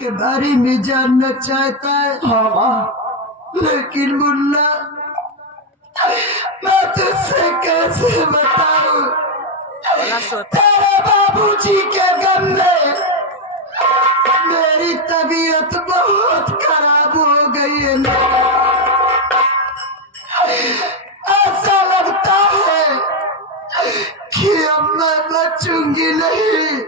के बारे में जानना चाहता है। हाँ माँ, लेकिन मुन्ना मैं तुझसे कैसे बताऊं, तेरे बाबूजी के गम में मेरी तबीयत बहुत खराब हो गई है। ऐसा लगता है कि अब मैं बचूंगी नहीं,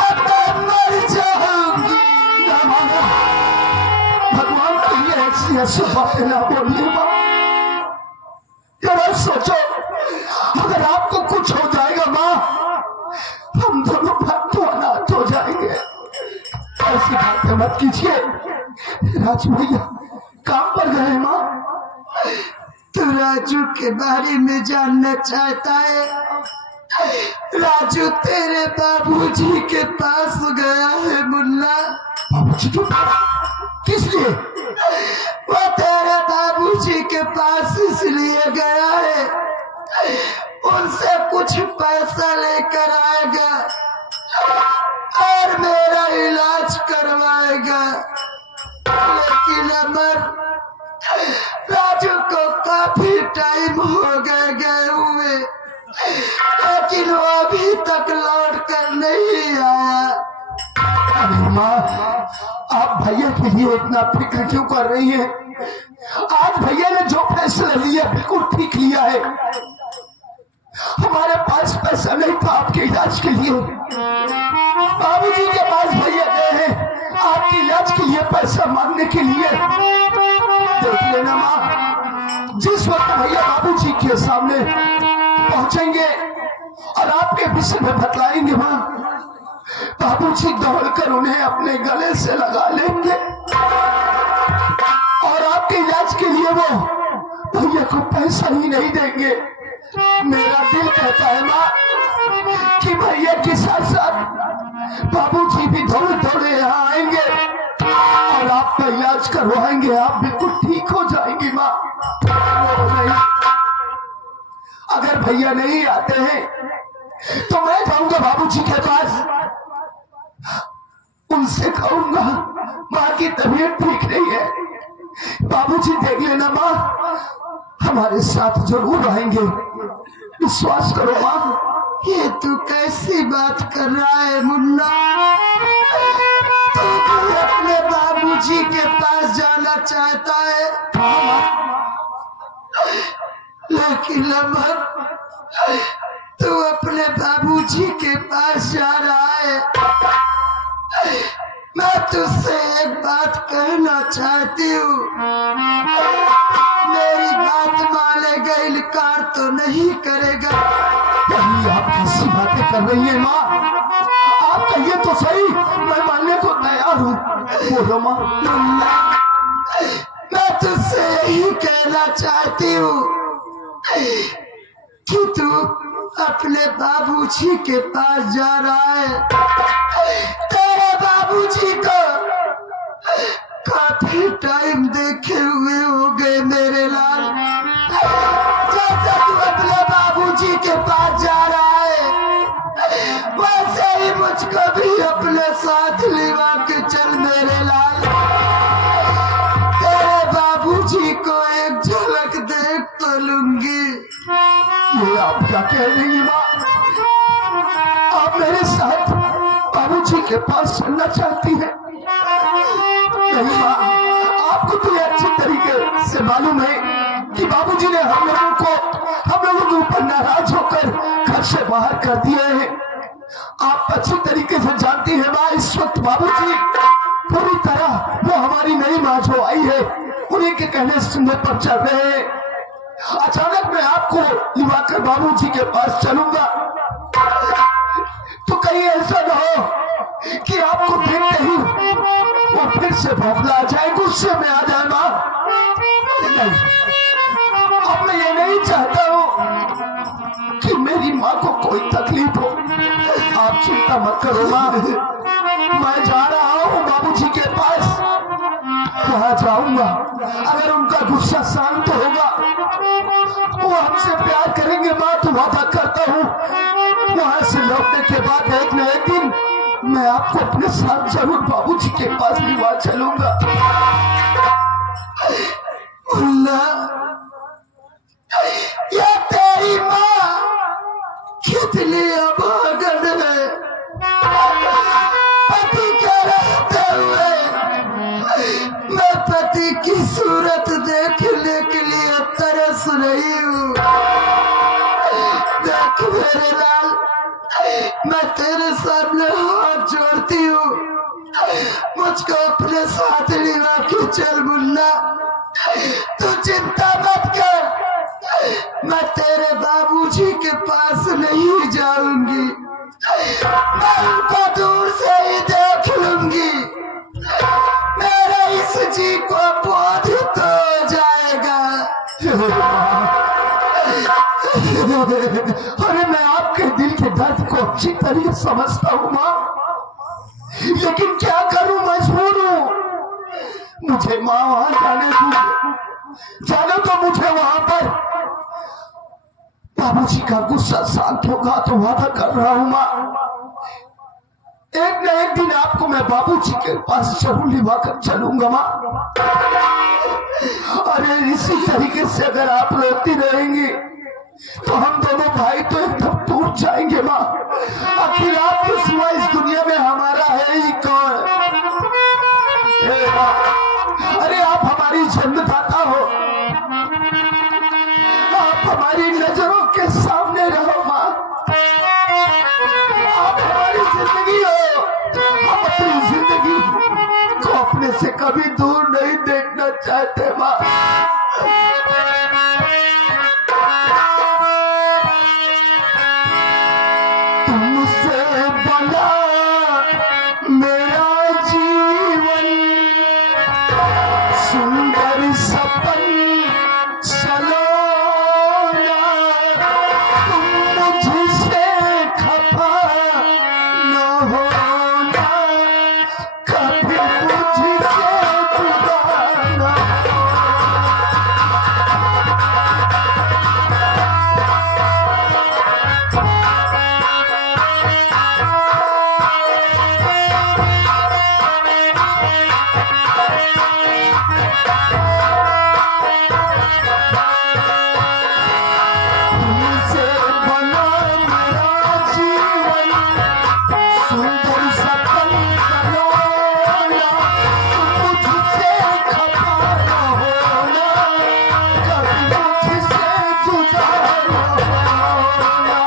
अब मैं मर जाऊंगी। भगवान कहिए ऐसी बातें ना बोलिए माँ। जरा सोचो, अगर आपको कुछ हो जाएगा माँ, हम दोनों भक्त अनाथ हो जाएंगे। ऐसी बातें मत कीजिए। राजू भैया काम पर गए माँ। तू राजू के बारे में जानना चाहता है? राजू तेरे बाबूजी के पास गया है मुन्ना। बाबूजी के पास? किस लिए? वो तेरे बाबूजी के पास इसलिए गया है, उनसे कुछ पैसा लेकर आएगा और मेरा इलाज करवाएगा। लेकिन अमर, राजू को काफी टाइम हो गए हुए, लेकिन वो अभी तक लौट कर नहीं आया। अरे माँ, आप भैया के लिए इतना फिक्र क्यों कर रही हैं? आज भैया ने जो फैसला लिया बिल्कुल ठीक लिया है। हमारे पास पैसा नहीं था आपके इलाज के लिए, बाबूजी के पास भैया गए हैं आपके इलाज के लिए पैसा मांगने के लिए। देख लेना माँ, जिस वक्त भैया बाबूजी के सामने पहुंचेंगे और आपके विषय में बतलाएंगे माँ, बाबूजी दौड़कर उन्हें अपने गले से लगा लेंगे और आपके इलाज के लिए वो भैया को पैसा ही नहीं देंगे। मेरा दिल कहता है माँ कि भैया के साथ साथ बाबूजी भी दौड़े दौड़े यहाँ आएंगे और आपका इलाज करवाएंगे। आप बिल्कुल ठीक हो जाएंगी माँ। अगर भैया नहीं आते हैं तो मैं जाऊंगा बाबूजी के पास, उनसे कहूंगा माँ की तबीयत ठीक नहीं है, बाबूजी देख लेना माँ, हमारे साथ जरूर आएंगे, विश्वास करो माँ। ये तू कैसी बात कर रहा है मुन्ना? तू भी अपने बाबूजी के पास जाना चाहता है? लेकिन अमर, तू अपने बाबूजी के पास जा रहा है, मैं तुझसे एक बात कहना चाहती हूँ। मेरी बात मानेगा, इनकार तो नहीं करेगा? कहीं आप कैसी बातें कर रही हैं माँ? आप कहिए तो सही, मैं मानने को तैयार हूँ। बोलो माँ। मैं तुझसे यही कहना चाहती हूँ कि तू अपने बाबूजी के पास जा रहा है। तेरे बाबूजी को काफी टाइम देखे हुए हो गए मेरे लाल। जैसे तू अपने बाबूजी के पास जा रहा है, वैसे ही मुझको भी अपने साथ लिवा के चल मेरे लाल। तेरे बाबूजी को एक झलक देख तो लूंगी। ये आप क्या कह रही हैं माँ? आप मेरे साथ बाबूजी के पास चलना चाहती हैं? नहीं माँ, आपको तो ये अच्छी तरीके से मालूम है कि बाबूजी ने हम लोगों के ऊपर नाराज होकर घर से बाहर कर दिए हैं। आप अच्छी तरीके से जानती हैं माँ, इस वक्त बाबूजी पूरी तरह वो हमारी नई माँ जो आई है उन्हीं के कहने सुनने पर चल रहे हैं। अचानक मैं आपको लिवाकर बाबूजी के पास चलूंगा तो कहीं ऐसा न हो कि आपको देखते ही वो फिर से बौखला जाए, गुस्से में आ जाए माँ। नहीं, अब मैं ये नहीं चाहता हूँ कि मेरी माँ को कोई तकलीफ हो। आप चिंता मत करो माँ, मैं जा रहा हूँ बाबूजी के पास, वहां जाऊंगा। अगर उनका गुस्सा शांत होगा, वो हमसे प्यार करेंगे माँ, तो वादा करता हूँ वहां से लौटने के बाद एक न एक दिन मैं आपको अपने साथ जरूर बाबूजी के पास लिवा चलूंगा। मुन्ना, ये तेरी माँ कितनी अभागन है। पति का रहते हुए मैं पति की सूरत देखने के लिए तरस रही हूँ। देख मेरे लाल, मैं तेरे सामने हाथ जोड़ती हूँ, मुझको अपने साथ लिवा के चल। मुन्ना, तू चिंता मत कर, मैं तेरे बाबूजी के पास नहीं जाऊंगी, मैं उनको दूर से ही देख लूंगी। मेरे इस जी को बोध तो हो जाएगा। अरे मैं आपके दिल के दर्द को अच्छी तरह समझता हूँ माँ, लेकिन क्या करूं, मजबूर हूँ। मुझे माँ वहां जाने तो मुझे वहां पर बाबूजी का गुस्सा शांत होगा तो वादा कर रहा हूं माँ, एक न एक दिन आपको मैं बाबूजी के पास जरूर लिवा कर चलूंगा माँ। अरे इसी तरीके से अगर आप रोती रहेंगी तो हम दोनों भाई तो एकदम टूट जाएंगे माँ। आखिर आपके सिवा इस दुनिया में हमारा है ही कौन? अरे आप हमारी जन्मदाता हो, आप हमारी नजरों के सामने रहो माँ, आप हमारी जिंदगी हो। हम अपनी जिंदगी को अपने से कभी दूर नहीं देखना चाहते माँ। तुमसे बना मेरा जीवन, सुंदर सपन सलोना, तुम मुझसे खफा न होना, कभी मुझसे जुदा न तुमसे बना मेरा जीवन, सुंदर सपन सलोना, तुम मुझसे खफा न होना, कभी मुझसे जुदा न होना,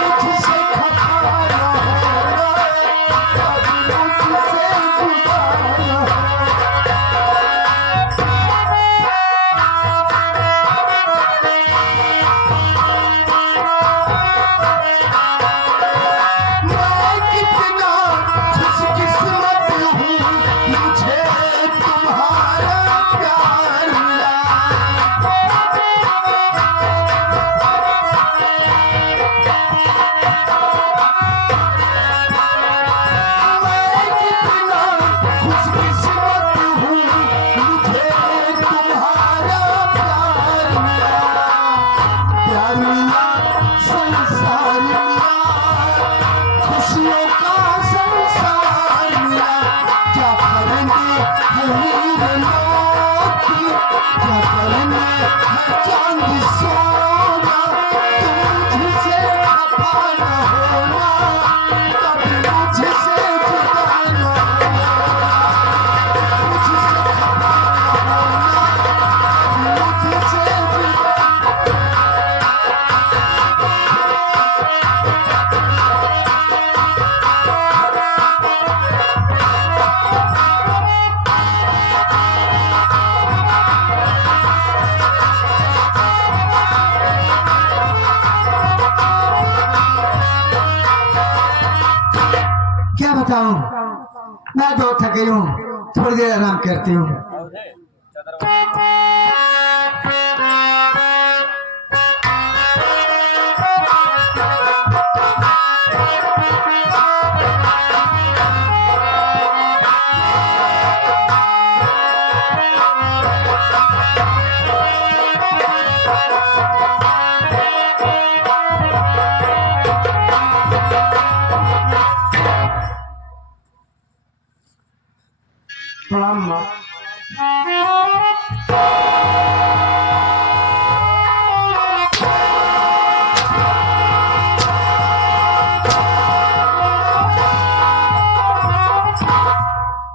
मुझसे खफा न होना, कभी मुझसे जुदा न होना। मैं कितना खुशकिस्मत हूँ, मुझे तुम्हारा प्यार मिला। मैं कितना खुशकिस्मत हूँ, मुझे तुम्हारा प्यार मिला। प्यार मिला, संसार मिला, खुशियों का संसार मिला। क्या करेंगे हीर मोती, क्या करेंगे मैं चांदी सोना, तुम मुझसे खफा न होना, कभी मुझसे जुदा न होना, मुझसे खफा न होना, मुझसे जुदा। क्या बताऊं, मैं बहुत थकी हूँ, थोड़ी देर आराम करती हूँ। प्रणाम माँ।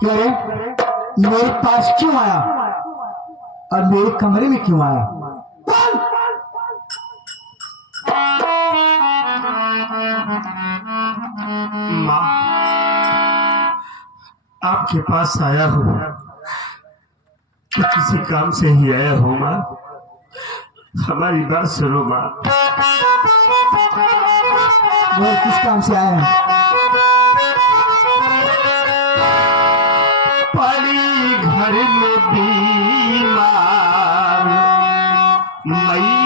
अरे मेरे पास क्यों आया और मेरे कमरे में क्यों आया? कौन? माँ, आपके पास आया हूँ कि किसी काम से ही आया हूँ माँ। हमारी बात सुनो माँ। वो किस काम से आया है? पड़ी घर में बीमार मैया